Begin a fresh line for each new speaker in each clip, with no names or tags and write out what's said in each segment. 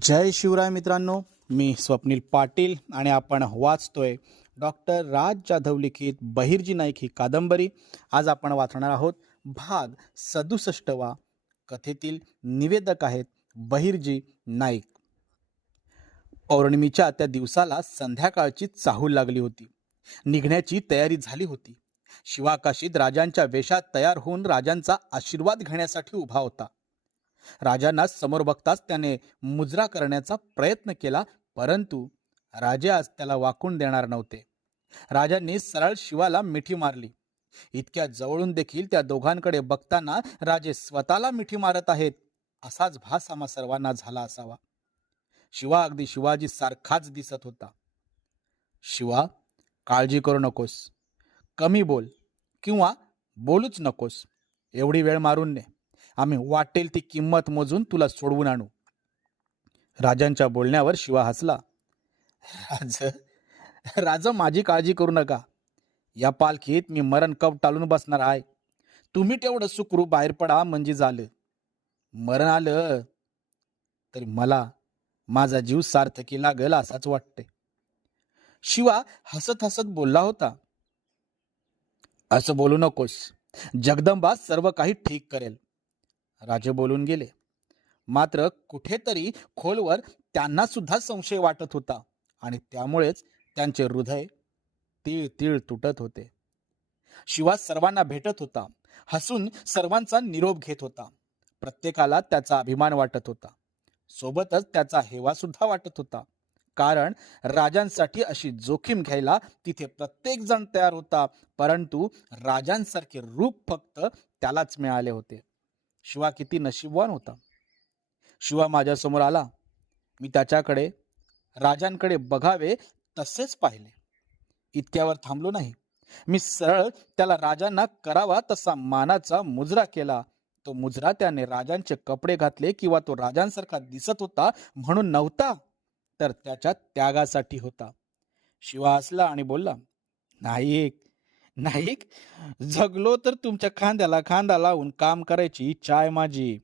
जय शिवराय मित्रांनो मी स्वप्नील पाटील आणि आपण वाचतोय डॉक्टर राज जाधव लिखित बहिर्जी नाईक ही कादंबरी. आज आपण वाचणार आहोत भाग सदुसष्टवा कथेतील निवेदक आहेत बहिर्जी नाईक. पौर्णिमेच्या त्या दिवसाला संध्याकाळची चाहूल लागली होती. निघण्याची तयारी झाली होती. शिवाकाशीत राजांच्या वेशात तयार होऊन राजांचा आशीर्वाद घेण्यासाठी उभा होता. राजांना समोर बघताच त्याने मुजरा करण्याचा प्रयत्न केला परंतु राजे आज त्याला वाकून देणार नव्हते. राजांनी सरळ शिवाला मिठी मारली. इतक्या जवळून देखील त्या दोघांकडे बघताना राजे स्वतःला मिठी मारत आहेत असाच भास आम्हा सर्वांना झाला असावा. शिवा अगदी शिवाजी सारखाच दिसत होता. शिवा काळजी करू नकोस. कमी बोल किंवा बोलूच नकोस. एवढी वेळ मारून ने. आम्ही वाटेल ती किंमत मोजून तुला सोडवून आणू. राजांच्या बोलण्यावर शिवा हसला. राज राजा माझी काळजी करू नका. या पालखीत मी मरण कप टाळून बसणार आहे. तुम्ही तेवढं सुखरू बाहेर पडा म्हणजे झालं. मरण आलं तरी मला माझा जीव सार्थकी लागेल असाच वाटते शिवा हसत हसत बोलला होता. असं बोलू नकोस. जगदंबा सर्व काही ठीक करेल. राजे बोलून गेले. मात्र कुठेतरी खोलवर त्यांना सुद्धा संशय वाटत होता आणि त्यामुळेच त्यांचे हृदय तीळ तीळ तुटत होते. शिवा सर्वांना भेटत होता. हसून सर्वांचा निरोप घेत होता. प्रत्येकाला त्याचा अभिमान वाटत होता. सोबतच त्याचा हेवा सुद्धा वाटत होता. कारण राजांसाठी अशी जोखीम घ्यायला तिथे प्रत्येक जण तयार होता. परंतु राजांसारखे रूप फक्त त्यालाच मिळाले होते. शिवा किती नशीबवान होता. शिवा माझ्यासमोर आला. मी त्याच्याकडे राजांकडे बघावे तसेच पाहिले. इतक्यावर थांबलो नाही. मी सरळ त्याला राजांना करावा तसा मानाचा मुजरा केला. तो मुजरा त्याने राजांचे कपडे घातले किंवा तो राजांसारखा दिसत होता म्हणून नव्हता तर त्याच्या त्यागासाठी होता. शिवा हसला आणि बोलला नाईक नाईक जगलो तर तुमच्या खांद्याला खांदा लावून काम करायची इच्छा आहे माझी.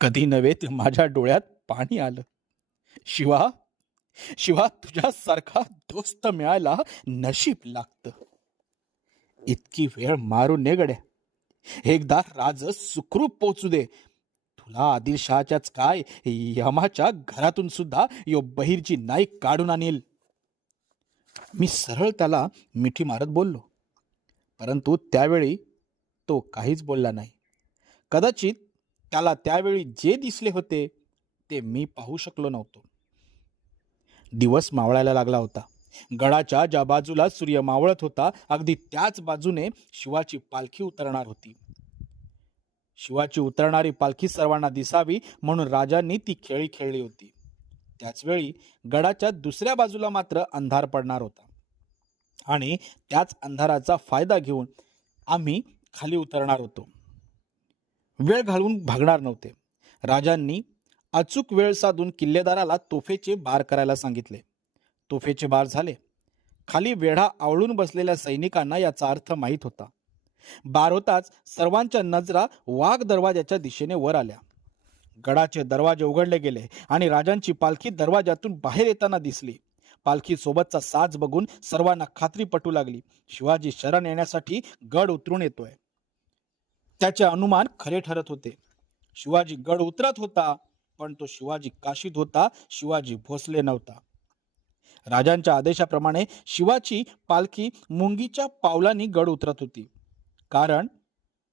कधी नव्हे तर माझ्या डोळ्यात पाणी आलं. शिवा शिवा तुझ्यासारखा दोस्त मिळायला नशीब लागत. इतकी वेळ मारू ने गड्या. एकदा राज सुखरूप पोचू दे. तुला आदिलशहाच्याच काय यमाच्या घरातून सुद्धा यो बहिरची नाईक काढून आणील. मी सरळ त्याला मिठी मारत बोललो. परंतु त्यावेळी तो काहीच बोलला नाही. कदाचित त्याला त्यावेळी जे दिसले होते ते मी पाहू शकलो नव्हतो. दिवस मावळायला लागला होता. गडाच्या ज्या बाजूला सूर्य मावळत होता अगदी त्याच बाजूने शिवाची पालखी उतरणार होती. शिवाची उतरणारी पालखी सर्वांना दिसावी म्हणून राजांनी ती खेळी खेळली होती. त्याचवेळी गडाच्या दुसऱ्या बाजूला मात्र अंधार पडणार होता. आणि त्याच अंधाराचा फायदा घेऊन आम्ही खाली उतरणार होतो. वेळ घालवून भागणार नव्हते. राजांनी अचूक वेळ साधून किल्लेदाराला तोफेचे बार करायला सांगितले. तोफेचे बार झाले. खाली वेढा आवळून बसलेल्या सैनिकांना याचा अर्थ माहीत होता. बार होताच सर्वांच्या नजरा वाघ दरवाजाच्या दिशेने वर आल्या. गडाचे दरवाजे उघडले गेले आणि राजांची पालखी दरवाजातून बाहेर येताना दिसली. पालखी सोबतचा साज बघून सर्वांना खात्री पटू लागली. शिवाजी शरण येण्यासाठी गड उतरून येतोय. त्याचे अनुमान खरे ठरत होते. शिवाजी गड उतरत होता पण तो शिवाजी काशीत होता शिवाजी भोसले नव्हता. राजांच्या आदेशाप्रमाणे शिवाची पालखी मुंगीच्या पावलांनी गड उतरत होती. कारण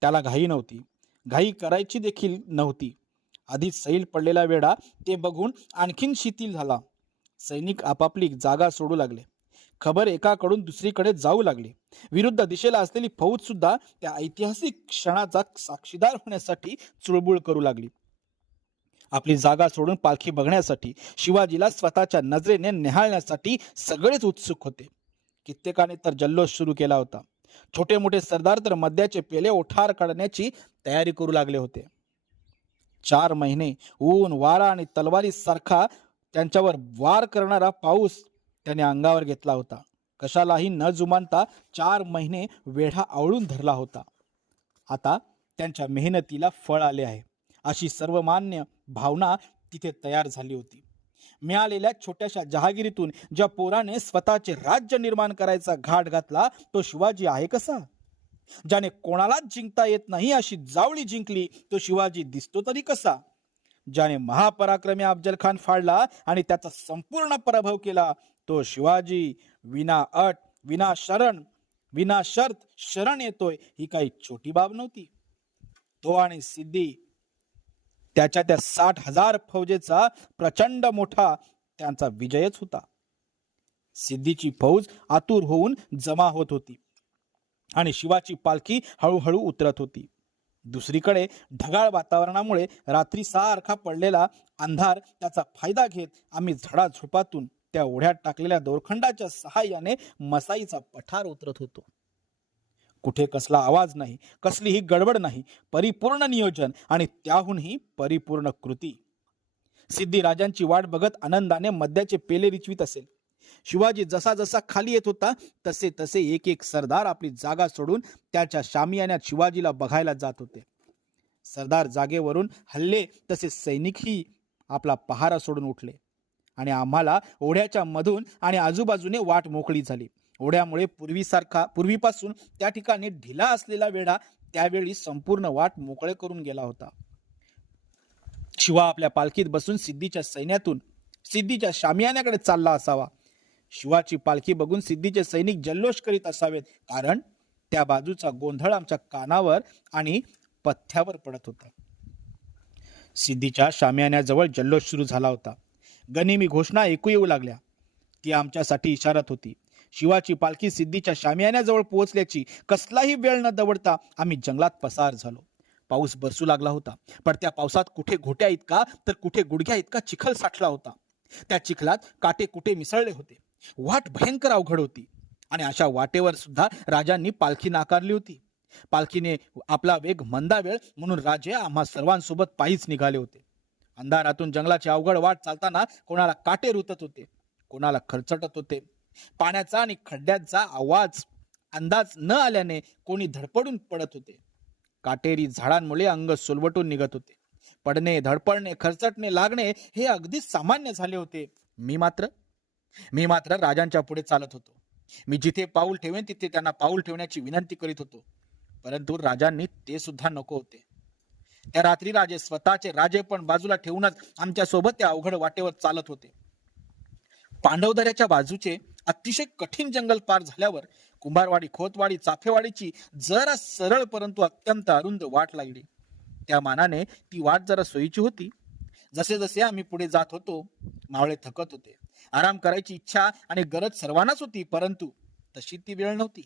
त्याला घाई नव्हती. घाई करायची देखील नव्हती. आधीच सैल पडलेला वेढा ते बघून आणखीन शिथिल झाला. सैनिक आपापली जागा सोडू लागले. खबर एकाकडून दुसरीकडे जाऊ लागली. विरुद्ध दिशेला असलेली फौज सुद्धा त्या ऐतिहासिक क्षणाचा साक्षीदार होण्यासाठी चुळबुळ करू लागली. आपली जागा सोडून पालखी बघण्यासाठी शिवाजीला स्वतःच्या नजरेने निहाळण्यासाठी सगळेच उत्सुक होते. कित्येकाने तर जल्लोष सुरू केला होता. छोटे मोठे सरदार तर मद्याचे पेले ओठार काढण्याची तयारी करू लागले होते. चार महिने ऊन वारा आणि तलवारीसारखा त्यांच्यावर वार करणारा पाऊस त्याने अंगावर घेतला होता. कशालाही न जुमानता चार महिने वेढा आवळून धरला होता. आता त्यांच्या मेहनतीला फळ आले आहे. अशी सर्वमान्य भावना तिथे तयार झाली होती. मिळालेल्या छोट्याशा जहागिरीतून ज्या पोराने स्वतःचे राज्य निर्माण करायचा घाट घातला तो शिवाजी आहे कसा? ज्याने कोणालाच जिंकता येत नाही अशी जावळी जिंकली तो शिवाजी दिसतो तरी कसा? ज्याने महापराक्रमी अफजल खान फाडला आणि त्याचा संपूर्ण पराभव केला तो शिवाजी विना अट विना शरण विना शर्त शरण येतोय ही काही छोटी बाब नव्हती. तो आणि सिद्धी त्याच्या त्या साठ हजार फौजेचा प्रचंड मोठा त्यांचा विजयच होता. सिद्धीची फौज आतुर होऊन जमा होत होती. आणि शिवाची पालखी हळूहळू उतरत होती. दुसरीकडे ढगाळ वातावरणामुळे रात्री सारखा पडलेला अंधार त्याचा फायदा घेत आम्ही झडाझुपातून त्या ओढ्यात टाकलेल्या दोरखंडाच्या सहाय्याने मसाईचा पठार उतरत होतो. कुठे कसला आवाज नाही कसलीही गडबड नाही परिपूर्ण नियोजन आणि त्याहूनही परिपूर्ण कृती. सिद्धिराजांची वाट बघत आनंदाने मद्याचे पेले रिचवीत असेल. शिवाजी जसा जसा खाली येत होता तसे तसे एक एक सरदार आपली जागा सोडून त्याच्या शामियान्यात शिवाजीला बघायला जात होते. सरदार जागेवरून हल्ले तसे सैनिकही आपला पहारा सोडून उठले. आणि आम्हाला ओढ्याच्या मधून आणि आजूबाजूने वाट मोकळी झाली. ओढ्यामुळे पूर्वीसारखा पूर्वीपासून त्या ठिकाणी ढिला असलेला वेढा त्यावेळी संपूर्ण वाट मोकळे करून गेला होता. शिवा आपल्या पालखीत बसून सिद्धीच्या सैन्यातून सिद्धीच्या शामियान्याकडे चालला असावा. शिवाची पालखी बघून सिद्धीचे सैनिक जल्लोष करीत असावेत. कारण त्या बाजूचा गोंधळ आमच्या कानावर आणि पथ्यावर पडत होता. सिद्धीच्या शामियान्याजवळ जल्लोष सुरू झाला होता. गनिमी घोषणा ऐकू येऊ लागल्या. ती आमच्यासाठी इशारत होती. शिवाची पालखी सिद्धीच्या शामियान्याजवळ पोहोचल्याची कसलाही वेळ न दवडता आम्ही जंगलात पसार झालो. पाऊस बरसू लागला होता. पण त्या पावसात कुठे घोट्या इतका तर कुठे गुडघ्या इतका चिखल साठला होता. त्या चिखलात काटे कुठे मिसळले होते. वाट भयंकर अवघड होती. आणि अशा वाटेवर सुद्धा राजांनी पालखी नाकारली होती. पालखीने आपला वेग मंदावेळ म्हणून राजे आम्हा सर्वांसोबत पायीच निघाले होते. अंधारातून जंगलाची अवघड वाट चालताना कोणाला काटे रुतत होते कोणाला खरचटत होते. पाण्याचा आणि खड्ड्यांचा आवाज अंदाज न आल्याने कोणी धडपडून पडत होते. काटेरी झाडांमुळे अंग सोलवटून निघत होते. पडणे धडपडणे खरचटणे लागणे हे अगदी सामान्य झाले होते. मी मात्र मी मात्र राजांच्या पुढे चालत होतो. मी जिथे पाऊल ठेवेन तिथे त्यांना पाऊल ठेवण्याची विनंती करीत होतो. परंतु राजांनी ते सुद्धा नको होते. त्या रात्री राजे स्वतःचे राजे पण बाजूला ठेवूनच आमच्यासोबत त्या अवघड वाटेवर चालत होते. पांडवदऱ्याच्या बाजूचे अतिशय कठीण जंगल पार झाल्यावर कुंभारवाडी खोतवाडी चाफेवाडीची जरा सरळ परंतु अत्यंत अरुंद वाट लागली. त्या मानाने ती वाट जरा सोयीची होती. जसे जसे आम्ही पुढे जात होतो मावळे थकत होते. आराम करायची इच्छा आणि गरज सर्वांनाच होती परंतु तशी ती वेळ नव्हती.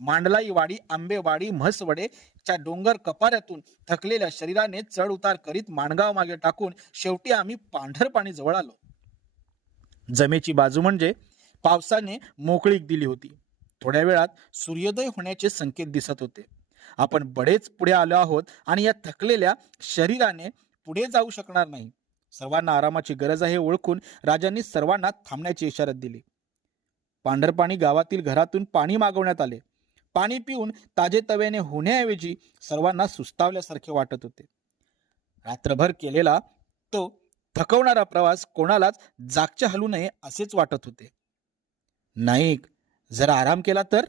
मांडलाई वाडी आंबेवाडी म्हसवडे च्या डोंगर कपाऱ्यातून थकलेल्या शरीराने चढ उतार करीत माणगाव मागे टाकून शेवटी आम्ही पांढरपाणी जवळ आलो. जमेची बाजू म्हणजे पावसाने मोकळीक दिली होती. थोड्या वेळात सूर्योदय होण्याचे संकेत दिसत होते. आपण बडेच पुढे आलो आहोत आणि या थकलेल्या शरीराने पुढे जाऊ शकणार नाही. सर्वांना आरामाची गरज आहे ओळखून राजांनी सर्वांना थांबण्याची इशारत दिली. पांढरपाणी गावातील घरातून पाणी मागवण्यात आले. पाणी पिऊन ताजे तव्याने होण्याऐवजी सर्वांना सुस्तावल्यासारखे वाटत होते. रात्रभर केलेला तो थकवणारा प्रवास कोणालाच जागच्या हलू नये असेच वाटत होते. नाईक जरा आराम केला तर?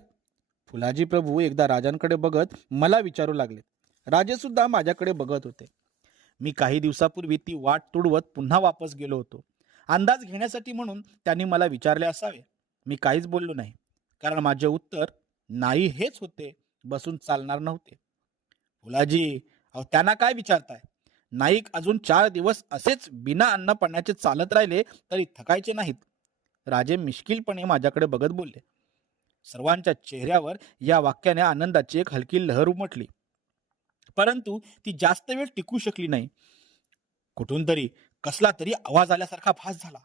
फुलाजी प्रभू एकदा राजांकडे बघत मला विचारू लागले. राजे सुद्धा माझ्याकडे बघत होते. मी काही दिवसापूर्वी ती वाट तुडवत पुन्हा वापस गेलो होतो. अंदाज घेण्यासाठी म्हणून त्यांनी मला विचारले असावे. मी काहीच बोललो नाही. कारण माझे उत्तर नाही हेच होते बसून चालणार नव्हते. फुलाजी अहो त्यांना काय विचारताय? नाईक अजून चार दिवस असेच बिना अन्न पाण्याचे चालत राहिले तरी थकायचे नाहीत. राजे मिश्किलपणे माझ्याकडे बघत बोलले. सर्वांच्या चेहऱ्यावर या वाक्याने आनंदाची एक हलकी लहर उमटली. परंतु ती जास्त वेळ टिकू शकली नाही. कुठून तरी कसला तरी आवाज आल्यासारखा भास झाला.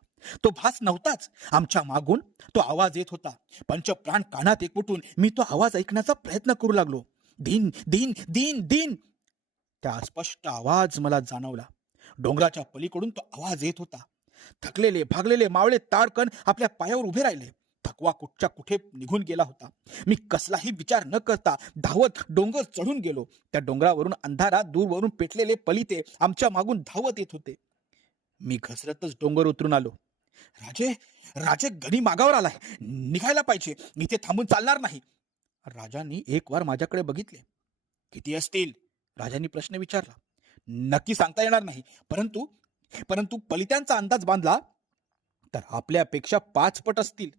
तो भास नव्हताच. आमच्या मागून तो आवाज येत होता. पंचप्राण कानात एकवटून मी तो आवाज ऐकण्याचा प्रयत्न करू लागलो. दिन दिन दिन दिन! त्या अस्पष्ट आवाज मला जाणवला. डोंगराच्या पलीकडून तो आवाज येत होता. थकलेले भागलेले मावळे ताडकन आपल्या पायावर उभे राहिले. थकवा कुठच्या कुठे निघून गेला होता. मी कसलाही विचार न करता धावत डोंगर चढून गेलो. त्या डोंगरावरून अंधारात दूरवरून पेटलेले पलिते आमच्या मागून धावत येत होते. मी घसरतच डोंगर उतरून आलो. राजे राजे गणी मागावर आलाय. निघायला पाहिजे. इथे थांबून चालणार नाही. राजांनी एक वार माझ्याकडे बघितले. किती असतील? राजांनी प्रश्न विचारला. नक्की सांगता येणार नाही. परंतु परंतु पलित्यांचा अंदाज बांधला तर आपल्यापेक्षा पाच पट असतील.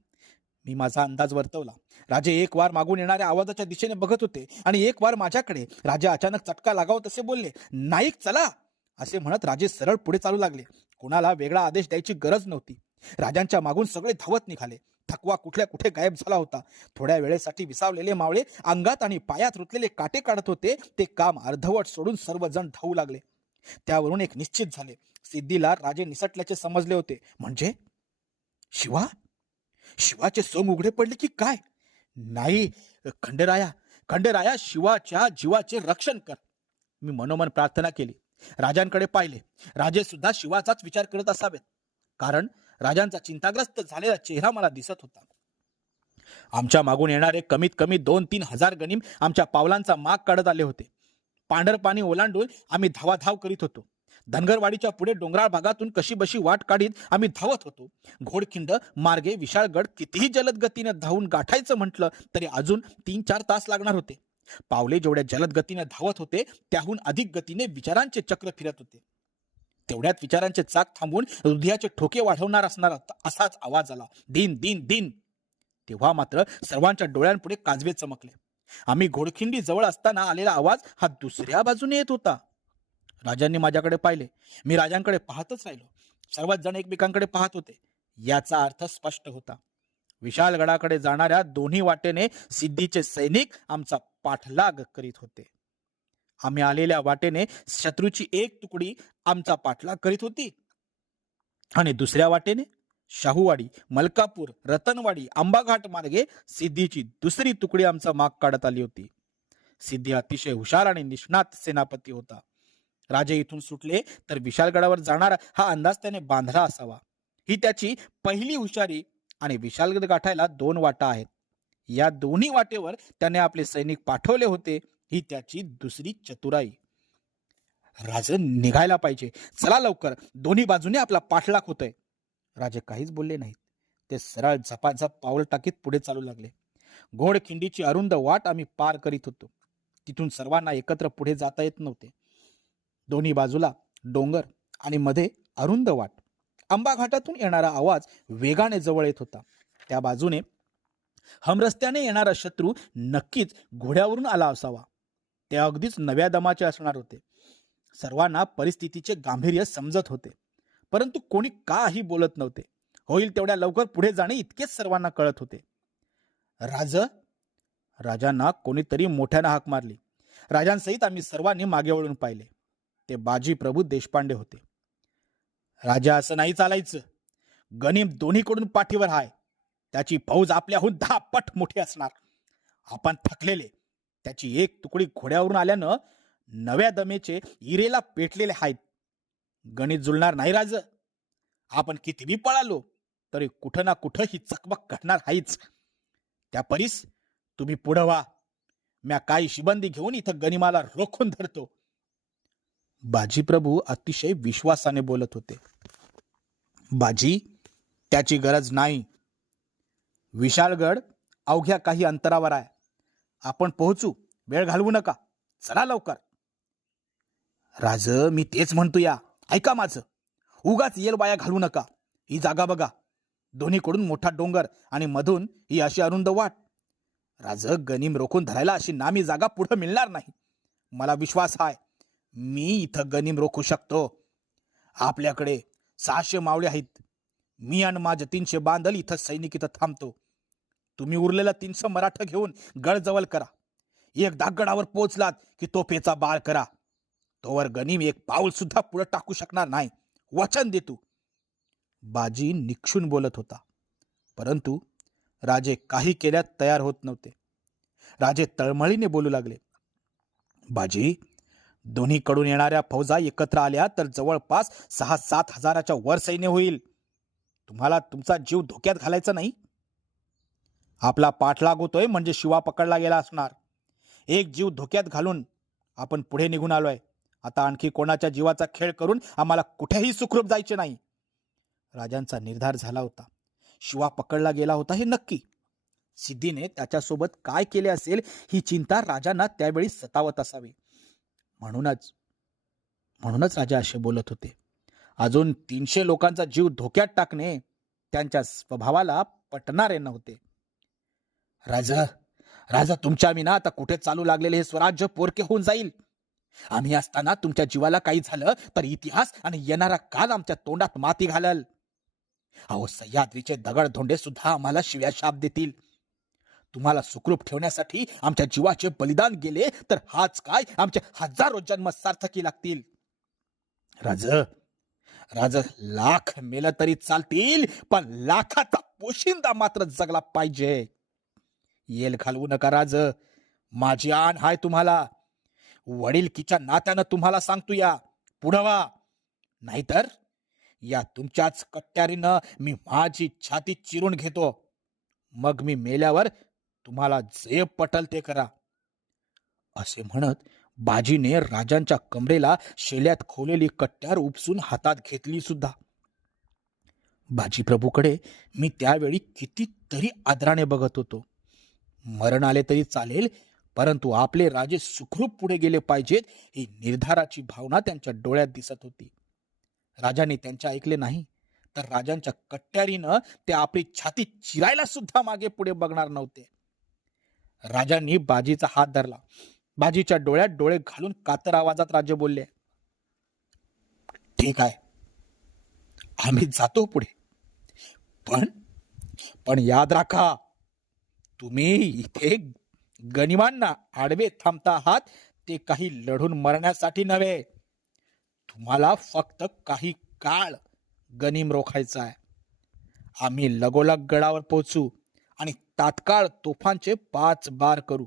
मी माझा अंदाज वर्तवला. राजे एक वार मागून येणाऱ्या आवाजाच्या दिशेने बघत होते आणि एक वार माझ्याकडे. राजे अचानक चटका लागावत असे बोलले नाईक चला. असे म्हणत राजे सरळ पुढे चालू लागले. कोणाला वेगळा आदेश द्यायची गरज नव्हती. राजांच्या मागून सगळे धावत निघाले. थकवा कुठल्या कुठे गायब झाला होता. थोड्या वेळेसाठी विसावलेले मावळे अंगात आणि पायात रुतलेले काटे काढत होते. ते काम अर्धवट सोडून सर्वजण धावू लागले. त्यावरून एक निश्चित झाले. सिद्धीला राजे निसटल्याचे समजले होते. म्हणजे? शिवा? शिवाचे सोंग उघडे पडले की काय? नाही खंडराया खंडराया शिवाच्या जीवाचे रक्षण कर. मी मनोमन प्रार्थना केली. राजांकडे पाहिले. राजे सुद्धा शिवाचाच विचार करत असावेत. कारण राजांचा चिंताग्रस्त झालेला चेहरा मला दिसत होता. आमच्या मागून येणारे कमीत कमी दोन तीन हजार गणिम आमच्या पावलांचा माग काढत आले होते. पांढर पाणी ओलांडून आम्ही धावाधाव करीत होतो. धनगरवाडीच्या पुढे डोंगराळ भागातून कशी बशी वाट काढीत आम्ही धावत होतो. घोडखिंड मार्गे विशाळगड कितीही जलद गतीने धावून गाठायचं म्हटलं तरी अजून तीन चार तास लागणार होते. पावले जेवढ्या जलद गतीने धावत होते त्याहून अधिक गतीने विचारांचे चक्र फिरत होते. तेवढ्यात विचारांचे चाक थांबून हृदयाचे ठोके वाढवणार असणार असाच आवाज आला. दिन दिन दिन. तेव्हा मात्र सर्वांच्या डोळ्यांपुढे काजवे चमकले. आम्ही घोडखिंडी जवळ असताना आलेला आवाज हा दुसऱ्या बाजूने येत होता. राजांनी माझ्याकडे पाहिले. मी राजांकडे पाहतच राहिलो. सर्वच जण एकमेकांकडे पाहत होते. याचा अर्थ स्पष्ट होता. विशालगडाकडे जाणाऱ्या दोन्ही वाटेने सिद्धीचे सैनिक आमचा पाठलाग करीत होते. आम्ही आलेल्या वाटेने शत्रूची एक तुकडी आमचा पाठलाग करीत होती. आणि दुसऱ्या वाटेने शाहूवाडी मलकापूर रतनवाडी आंबाघाट मार्गे सिद्धीची दुसरी तुकडी आमचा माग काढत आली होती. सिद्धी अतिशय हुशार आणि निष्णात सेनापती होता. राजे इथून सुटले तर विशालगडावर जाणारा हा अंदाज त्याने बांधला असावा. ही त्याची पहिली हुशारी आणि विशालगड गाठायला दोन वाटा आहेत. या दोन्ही वाटेवर त्याने आपले सैनिक पाठवले होते. ही त्याची दुसरी चतुराई. राजे निघायला पाहिजे. चला लवकर. दोन्ही बाजूने आपला पाठलाग होतोय. राजे काहीच बोलले नाहीत. ते सरळ झपाझप पाऊल टाकीत पुढे चालू लागले. घोडखिंडीची अरुंद वाट आम्ही पार करीत होतो. तिथून सर्वांना एकत्र पुढे जाता येत नव्हते. दोन्ही बाजूला डोंगर आणि मध्ये अरुंद वाट. आंबा घाटातून येणारा आवाज वेगाने जवळ येत होता. त्या बाजूने हमरस्त्याने येणारा शत्रू नक्कीच घोड्यावरून आला असावा. ते अगदीच नव्या दमाचे असणार होते. सर्वांना परिस्थितीचे गांभीर्य समजत होते. परंतु कोणी काही बोलत नव्हते. होईल तेवढ्या लवकर पुढे जाणे इतकेच सर्वांना कळत होते. राज राजांना कोणीतरी मोठ्यानं हाक मारली. राजांसहित आम्ही सर्वांनी मागे वळून पाहिले. ते बाजी प्रभू देशपांडे होते. राजा असं नाही चालायचं. गनिम दोन्हीकडून पाठीवर हाय. त्याची फौज आपल्याहून दहा पट मोठी असणार. आपण थकलेले. त्याची एक तुकडी घोड्यावरून आल्यानं नव्या दमेचे इरेला पेटलेले आहेत गणित जुळणार नाही राज. आपण कितीबी पळालो तरी कुठं ना कुठं ही चकमक घडणार आहेच त्या परीस तुम्ही पुढं व्हा. म्या काही शिबंदी घेऊन इथं गनिमाला रोखून धरतो. बाजीप्रभू अतिशय विश्वासाने बोलत होते. बाजी त्याची गरज नाही. विशाळगड अवघ्या काही अंतरावर आहे. आपण पोहोचू. वेळ घालवू नका. चला लवकर. राज मी तेच म्हणतो या. ऐका माझं. उगाच येल वाया घालवू नका. ही जागा बघा. दोन्हीकडून मोठा डोंगर आणि मधून ही अशी अरुंद वाट. राज गनिम रोखून धरायला अशी नामी जागा पुढं मिळणार नाही. मला विश्वास आहे. मी इथं गनिम रोखू शकतो. आपल्याकडे सहाशे मावळे आहेत. मी आणि माझे तीनशे बांधल इथं सैनिक इथं थांबतो. तुम्ही उरलेला तीनशे मराठा घेऊन गडजवळ करा. एकदा गडावर पोचलात की तोफेचा बाळ करा. तोवर गनिम एक पाऊल सुद्धा पुढे टाकू शकणार नाही. वचन देतो बाजी निक्षून बोलत होता. परंतु राजे काही केल्यात तयार होत नव्हते. राजे तळमळीने बोलू लागले. बाजी दोन्हीकडून येणाऱ्या फौजा एकत्र आल्या तर जवळपास सहा सात हजाराच्या वर सैन्य होईल. तुम्हाला तुमचा जीव धोक्यात घालायचा नाही? आपला पाठलाग होतोय म्हणजे शिवा पकडला गेला असणार. एक जीव धोक्यात घालून आपण पुढे निघून आलोय. आता आणखी कोणाच्या जीवाचा खेळ करून आम्हाला कुठेही सुखरूप जायचे नाही. राजांचा निर्धार झाला होता. शिवा पकडला गेला होता हे नक्की. सिद्धीने त्याच्यासोबत काय केले असेल ही चिंता राजांना त्यावेळी सतावत असावी. म्हणूनच म्हणूनच राजा असे बोलत होते. अजून तीनशे लोकांचा जीव धोक्यात टाकणे त्यांच्या स्वभावाला पटणारे नव्हते. राजा राजा तुमच्या विना आता कुठे चालू लागलेले हे स्वराज्य पोरके होऊन जाईल. आम्ही असताना तुमच्या जीवाला काही झालं तर इतिहास आणि येणारा काल आमच्या तोंडात माती घालल. अहो सह्याद्रीचे दगड धोंडे सुद्धा आम्हाला शिव्या शाप देतील. तुम्हाला सुखरूप ठेवण्यासाठी आमच्या जीवाचे बलिदान गेले तर हाच काय? आमच्या हजारो जन्म सार्थकी लागतील. राज राज लाख मेलं तरी चालतील पण लाखाचा पोशिंदा मात्र जगला पाहिजे. येल घालवू नका राज. माझी आण हाय तुम्हाला. वडीलकीच्या नात्यानं तुम्हाला सांगतो या पुढं वा. नाहीतर या तुमच्याच कट्यारीनं मी माझी छाती चिरून घेतो. मग मी मेल्यावर तुम्हाला जे पटल ते करा. असे म्हणत बाजीने राजांच्या कमरेला शेल्यात खोलेली कट्यार उपसून हातात घेतली सुद्धा. बाजी प्रभूकडे मी त्यावेळी कितीतरी आदराने बघत होतो. मरण आले तरी चालेल परंतु आपले राजे सुखरूप पुढे गेले पाहिजेत ही निर्धाराची भावना त्यांच्या डोळ्यात दिसत होती. राजाने त्यांचे ऐकले नाही तर राजांच्या कट्यारीनं ते आपली छाती चिरायला सुद्धा मागे पुढे बघणार नव्हते. राजांनी बाजीचा हात धरला. बाजीच्या डोळ्यात डोळे घालून कातर आवाजात राजे बोलले ठीक आहे. आम्ही जातो पुढे. पण पण याद राखा तुम्ही इथे गनिमांना आडवे थांबता आहात ते काही लढून मरण्यासाठी नव्हे. तुम्हाला फक्त काही काळ गनिम रोखायचा आहे. आम्ही लगोलग गडावर पोहोचू. तात्काळ तोफांचे पाच बार करू.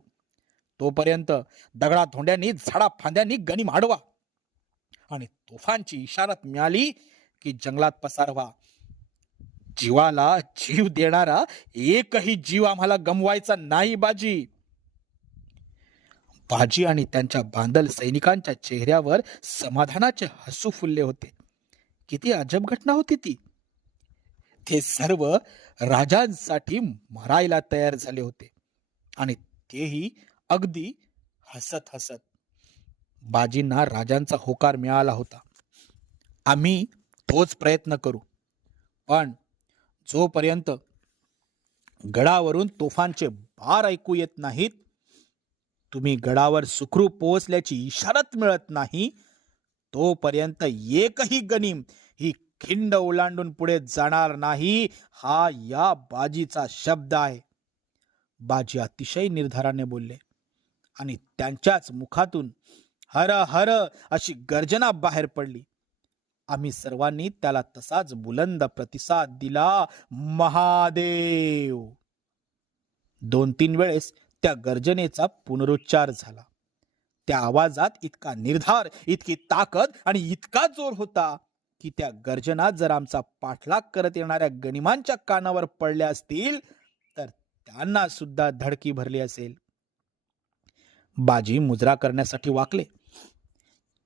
तोपर्यंत दगडा धोंड्यांनी झाडा फांद्यांनी गनिम अडवा आणि तोफांची इशारत मिळाली की जंगलात पसारवा. जीवाला जीव देणारा एकही जीव आम्हाला गमवायचा नाही बाजी. बाजी आणि त्यांच्या बांदल सैनिकांच्या चेहऱ्यावर समाधानाचे हसू फुलले होते. किती अजब घटना होती ती. ते सर्व राजांसाठी मरायला तयार झाले होते. आणि तेही अगदी हसत हसत. बाजींना राजांचा होकार मिळाला होता. आम्ही तोच प्रयत्न करू. पण जोपर्यंत गडावरून तोफांचे बार ऐकू येत नाहीत तुम्ही गडावर सुखरूप पोहोचल्याची इशारत मिळत नाही तोपर्यंत एकही गनिम ही खिंड ओलांडून पुढे जाणार नाही हा या बाजीचा शब्द आहे. बाजी अतिशय निर्धाराने बोलले आणि त्यांच्याच मुखातून हर हर अशी गर्जना बाहेर पडली. आम्ही सर्वांनी त्याला तसाच बुलंद प्रतिसाद दिला महादेव! दोन तीन वेळेस त्या गर्जनेचा पुनरुच्चार झाला. त्या आवाजात इतका निर्धार इतकी ताकद आणि इतका जोर होता. की त्या गर्जना जर आमचा पाठलाग करत येणाऱ्या गणिमांच्या कानावर पडल्या असतील तर त्यांना सुद्धा धडकी भरली असेल. बाजी मुजरा करण्यासाठी वाकले.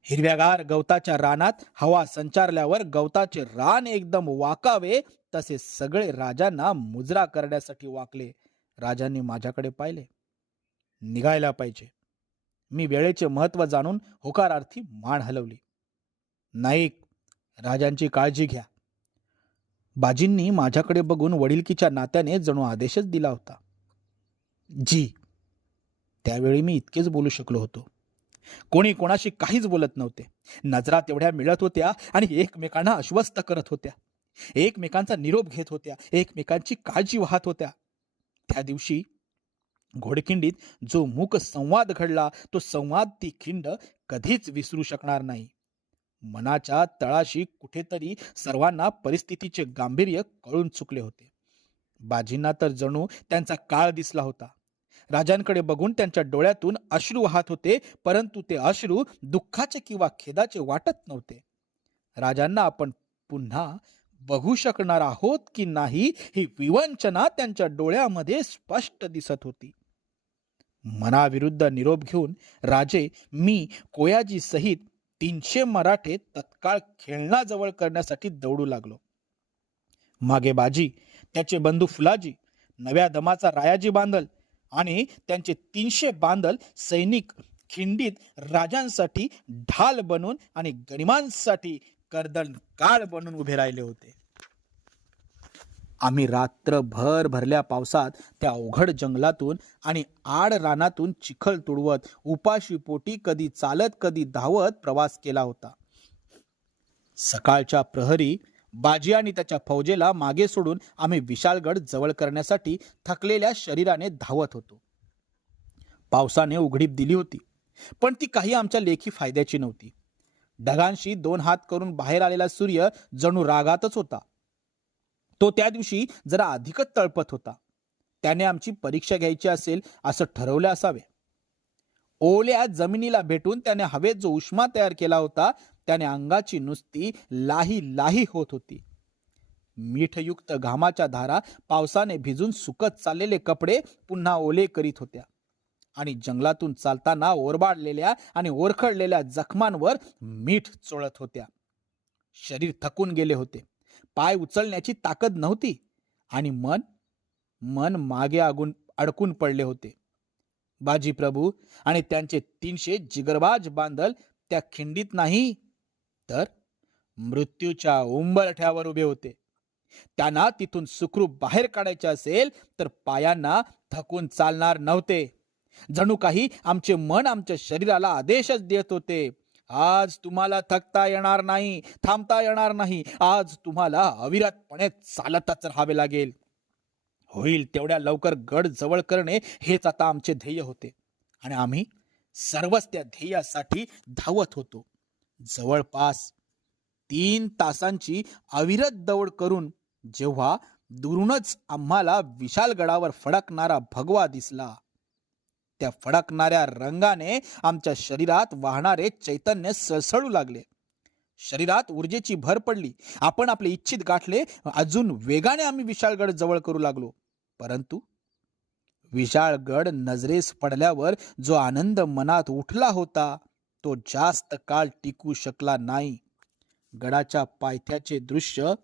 हिरव्यागार गवताच्या रानात हवा संचारल्यावर गवताचे रान एकदम वाकावे तसे सगळे राजांना मुजरा करण्यासाठी वाकले. राजांनी माझ्याकडे पाहिले. निघायला पाहिजे. मी वेळेचे महत्त्व जाणून होकारार्थी मान हलवली. नाईक राजांची काळजी घ्या. बाजींनी माझ्याकडे बघून वडिलकीच्या नात्याने जणू आदेशच दिला होता. जी. त्यावेळी मी इतकेच बोलू शकलो होतो. कोणी कोणाशी काहीच बोलत नव्हते. नजरा तेवढ्या मिळत होत्या आणि एकमेकांना आश्वस्त करत होत्या. एकमेकांचा निरोप घेत होत्या. एकमेकांची काळजी वाहत होत्या. त्या दिवशी घोडखिंडीत जो मूक संवाद घडला तो संवाद ती खिंड कधीच विसरू शकणार नाही. मनाच्या तळाशी कुठेतरी सर्वांना परिस्थितीचे गांभीर्य कळून चुकले होते. बाजींना तर जणू त्यांचा काळ दिसला होता. राजांकडे बघून त्यांच्या डोळ्यातून अश्रू वाहत होते परंतु ते अश्रू दुःखाचे किंवा खेदाचे वाटत नव्हते. राजांना आपण पुन्हा बघू शकणार आहोत की नाही ही विवंचना त्यांच्या डोळ्यामध्ये स्पष्ट दिसत होती. मनाविरुद्ध निरोप घेऊन राजे मी कोयाजी सहित तीनशे मराठे तत्काळ खेळणाजवळ करण्यासाठी दौडू लागलो. मागे बाजी त्याचे बंधू फुलाजी नव्या दमाचा रायाजी बांदल आणि त्यांचे तीनशे बांदल सैनिक खिंडीत राजांसाठी ढाल बनून आणि गणिमांसाठी कर्दन काळ बनून उभे राहिले होते. आम्ही रात्रभर भरल्या पावसात त्या अवघड जंगलातून आणि आड रानातून चिखल तुडवत उपाशी पोटी कधी चालत कधी धावत प्रवास केला होता. सकाळच्या प्रहरी बाजी आणि त्याच्या फौजेला मागे सोडून आम्ही विशालगड जवळ करण्यासाठी थकलेल्या शरीराने धावत होतो. पावसाने उघडीप दिली होती पण ती काही आमच्या लेखी फायद्याची नव्हती. ढगांशी दोन हात करून बाहेर आलेला सूर्य जणू रागातच होता. तो त्या दिवशी जरा अधिकच तळपत होता. त्याने आमची परीक्षा घ्यायची असेल असं ठरवलं असावे. ओल्या जमिनीला भेटून त्याने हवेत जो उष्मा तयार केला होता त्याने अंगाची नुसती लाही लाही होत होती. मीठयुक्त घामाच्या धारा पावसाने भिजून सुकत चाललेले कपडे पुन्हा ओले करीत होत्या. आणि जंगलातून चालताना ओरबाडलेल्या आणि ओरखडलेल्या जखमांवर मीठ चोळत होत्या. शरीर थकून गेले होते. पाय उचलण्याची ताकद नव्हती आणि मन मन मागे आगून अडकून पडले होते. बाजी प्रभू आणि त्यांचे तीनशे जिगरबाज बांधल त्या खिंडीत नाही तर मृत्यूच्या उंबरठ्यावर उभे होते. त्यांना तिथून सुखरूप बाहेर काढायचे असेल तर पायांना थकून चालणार नव्हते. जणू काही आमचे मन आमच्या शरीराला आदेशच देत होते. आज तुम्हाला थकता येणार नाही थांबता येणार नाही. आज तुम्हाला अविरतपणे चालतच राहावे लागेल. होईल तेवढ्या लवकर गड जवळ करणे हेच आता आमचे ध्येय होते. आणि आम्ही सर्वच त्या ध्येयासाठी धावत होतो. जवळपास तीन तासांची अविरत दौड करून जेव्हा दुरूनच आम्हाला विशालगडावर फडकणारा भगवा दिसला. त्या फडकणाऱ्या रंगाने आमच्या शरीरात वाहणारे चैतन्य सळसळू लागले. शरीरात ऊर्जेची भर पडली. आपण आपले इच्छित गाठले. अजून वेगाने आम्ही विशाळगड जवळ करू लागलो. परंतु विशाळगड नजरेस पडल्यावर जो आनंद मनात उठला होता तो जास्त काळ टिकू शकला नाही. गडाच्या पायथ्याचे दृश्य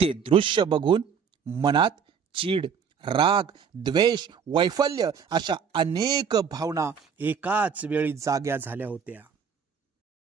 ते दृश्य बघून मनात चीड राग द्वेष वैफल्य अशा अनेक भावना एकाच वेळी जाग्या झाल्या होत्या.